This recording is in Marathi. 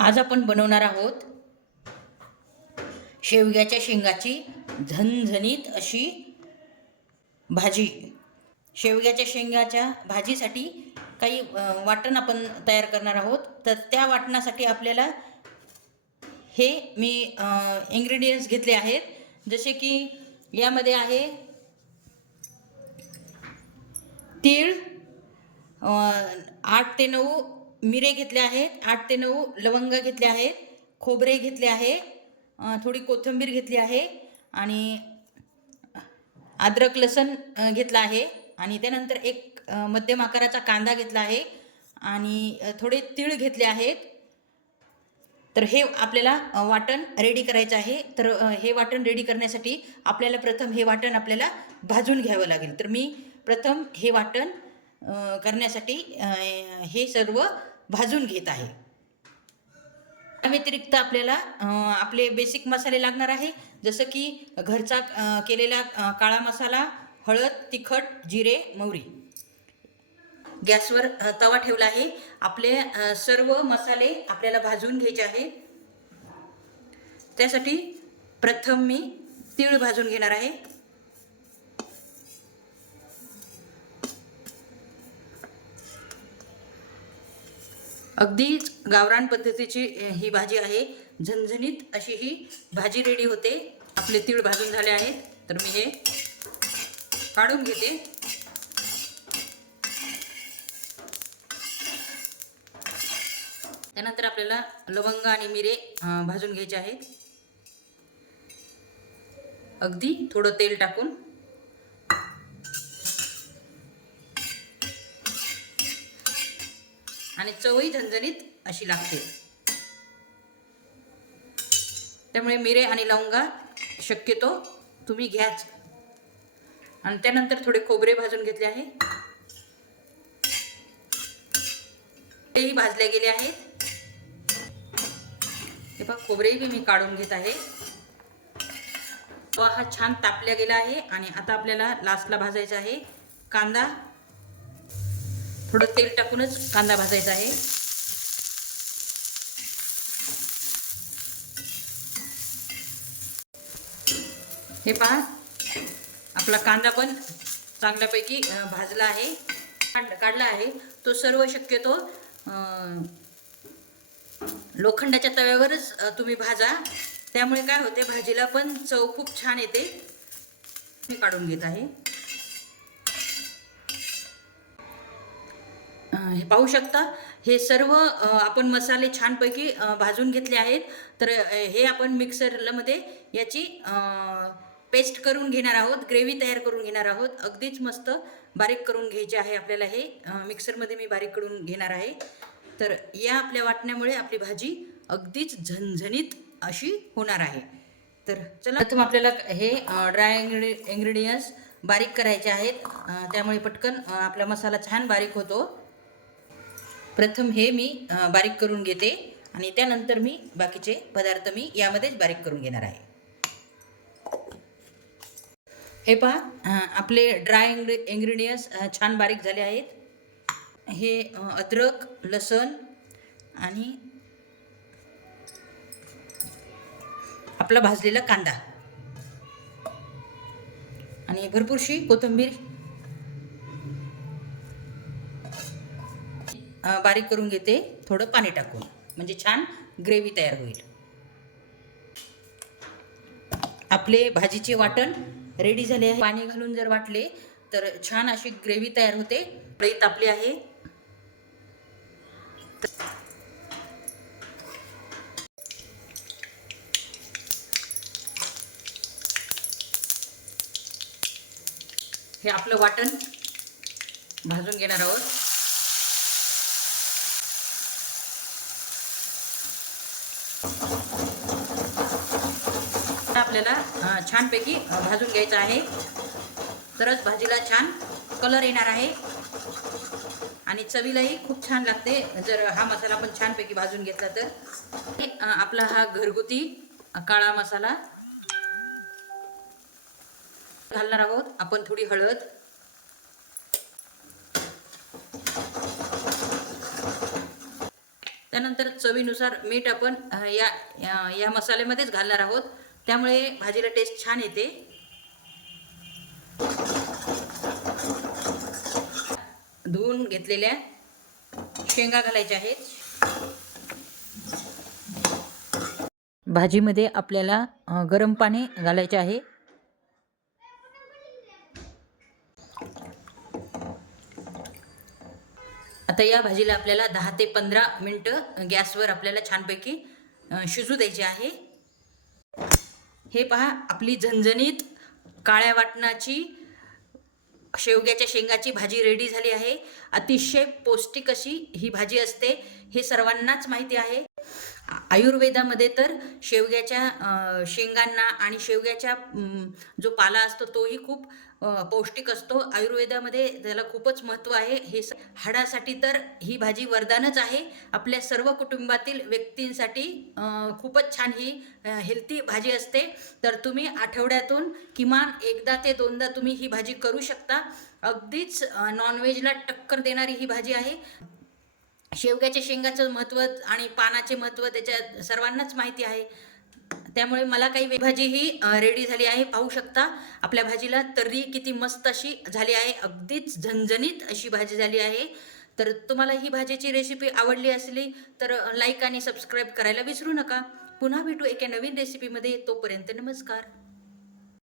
आज आपण बनवणार आहोत शेवग्याच्या शेंगाची झणझणीत अशी भाजी। शेवग्याच्या शेंगाच्या भाजीसाठी काही वाटण आपण तयार करणार आहोत। तर त्या वाटणासाठी आपल्याला हे मी इन्ग्रेडियंट्स घेतले आहेत, जसे की यामध्ये आहे तीळ, 8 ते 9 मिरे घेतले आहेत, 8 ते 9 लवंगा घेतले आहेत, खोबरे घेतले आहे, थोडी कोथिंबीर घेतली आहे आणि अद्रक लसण घेतला आहे आणि त्यानंतर एक मध्यम आकाराचा कांदा घेतला आहे आणि थोडे तीळ घेतले आहेत। तर हे आपल्याला वाटण रेडी करायचं आहे। तर हे वाटण रेडी करण्यासाठी आपल्याला प्रथम हे वाटण आपल्याला भाजून घ्यावं लागेल। तर मी प्रथम हे वाटण करण्यासाठी हे सर्व भाजून घेत आहे। त्या व्यतिरिक्त आपल्याला आपले बेसिक मसाले लागणार आहे, जसं की घरचा केलेला काळा मसाला, हळद, तिखट, जिरे, मोहरी। गॅसवर तवा ठेवला आहे। आपले सर्व मसाले आपल्याला भाजून घ्यायचे आहेत। त्यासाठी प्रथम मी तीळ भाजून घेणार आहे। अगदीच गावरान पद्धतीची ही भाजी आहे। झणझणीत अशी ही भाजी रेडी होते। आपले तीळ भाजून झाले आहेत, तर मी हे काढून घेते। त्यानंतर आपल्याला लवंग आणि मिरे भाजून घ्यायचे आहेत। अगदी थोडं तेल टाकून आणि चवही झणझणीत अशी लागते। त्यामुळे मिरे आणि लवंगा शक्यतो तुम्ही घ्याच। आणि त्यानंतर थोडे खोबरे भाजून घेतले आहे, तेही भाजले गेले आहेत। हे पहा, खोबरेही मी काढून घेत आहे। तवा हा छान तापल्या गेला आहे आणि आता आपल्याला लास्टला भाजायचा आहे कांदा। थोडं तेल टाकूनच कांदा भाजायचा आहे। हे पहा, आपला कांदा पण चांगल्यापैकी भाजला आहे, काढला आहे। तो सर्व शक्यतो लोखंडाच्या तव्यावरच तुम्ही भाजा, त्यामुळे काय होते, भाजीला पण चव खूप छान येते। मी काढून घेत आहे। हे पाहू शकता, हे सर्व आपण मसाले छानपैकी भाजून घेतले आहेत। तर हे आपण मिक्सरमध्ये याची पेस्ट करून घेणार आहोत, ग्रेव्ही तयार करून घेणार आहोत। अगदीच मस्त बारीक करून घ्यायचे आहे आपल्याला। हे मिक्सरमध्ये मी बारीक करून घेणार आहे। तर या आपल्या वाटण्यामुळे आपली भाजी अगदीच झणझणीत अशी होणार आहे। तर चला, प्रथम आपल्याला हे ड्राय इंग्रेडियंट्स बारीक करायचे आहेत, त्यामुळे पटकन आपला मसाला छान बारीक होतो। प्रथम हे मी बारीक करून घेते आणि त्यानंतर मी बाकीचे पदार्थ मी यामध्येच बारीक करून घेणार आहे। हे पहा, आपले ड्राय इंग्रेडियंट्स छान बारीक झाले आहेत। हे अद्रक, लसण आणि आपला भाजलेला कांदा आणि भरपूरशी कोथिंबीर बारीक करून घेते, थोडं पाणी टाकून, म्हणजे छान ग्रेव्ही तयार होईल। आपले भाजीचे वाटण रेडी झाले आहे। पाणी घालून जर वाटले तर छान अशी ग्रेव्ही तयार होते। कढई तापली आहे। हे आपलं वाटण भाजून घेणार आहोत। आपल्याला छानपैकी भाजून घ्यायचं आहे, तरच भाजीला छान कलर येणार आहे आणि चवीलाही खूप छान लागते जर हा मसाला पण छानपैकी भाजून घेतला तर। आपला हा घरगुती काळा मसाला घालणार आहोत आपण। थोडी हळद, त्यानंतर चवीनुसार मीठ आपण या मसाल्यामध्येच घालणार आहोत, त्यामुळे भाजीला टेस्ट छान येते. धुवून घेतलेल्या शेंगा घालायच्या आहेत. भाजीमध्ये आपल्याला गरम पाणी घालायचे आहे. आता या भाजीला आपल्याला 10 ते 15 मिनटं गॅसवर आपल्याला छानपैकी शिजू द्यायचे आहे. हे पहा, आपली झणझणीत काळ्या वाटणाची शेवग्याच्या शेंगाची भाजी रेडी झाली आहे. अतिशय पौष्टिक अशी ही भाजी असते, हे सर्वांनाच माहिती आहे. आयुर्वेदामध्ये तर शेवग्याच्या शेंगांना आणि शेवग्याच्या जो पाला असतो तोही खूप पौष्टिक असतो. आयुर्वेदामध्ये त्याला खूपच महत्त्व आहे. हे हाडासाठी तर ही भाजी वरदानच आहे. आपल्या सर्व कुटुंबातील व्यक्तींसाठी खूपच छान ही हेल्थी भाजी असते. तर तुम्ही आठवड्यातून किमान 1दा ते 2दा तुम्ही ही भाजी करू शकता. अगदीच नॉनव्हेजला टक्कर देणारी ही भाजी आहे. शेवग्याच्या शेंगाचं महत्त्व आणि पानाचे महत्त्व त्याच्या सर्वांनाच माहिती आहे. त्यामुळे मला काही भाजी ही रेडी झाली आहे. पाहू शकता आपल्या भाजीला तर्री किती मस्त अशी झाली आहे. अगदीच झणझणीत अशी भाजी झाली आहे. तर तुम्हाला ही भाजीची रेसिपी आवडली असली तर लाईक आणि सबस्क्राईब करायला विसरू नका. पुन्हा भेटू एका नवीन रेसिपीमध्ये. तोपर्यंत नमस्कार.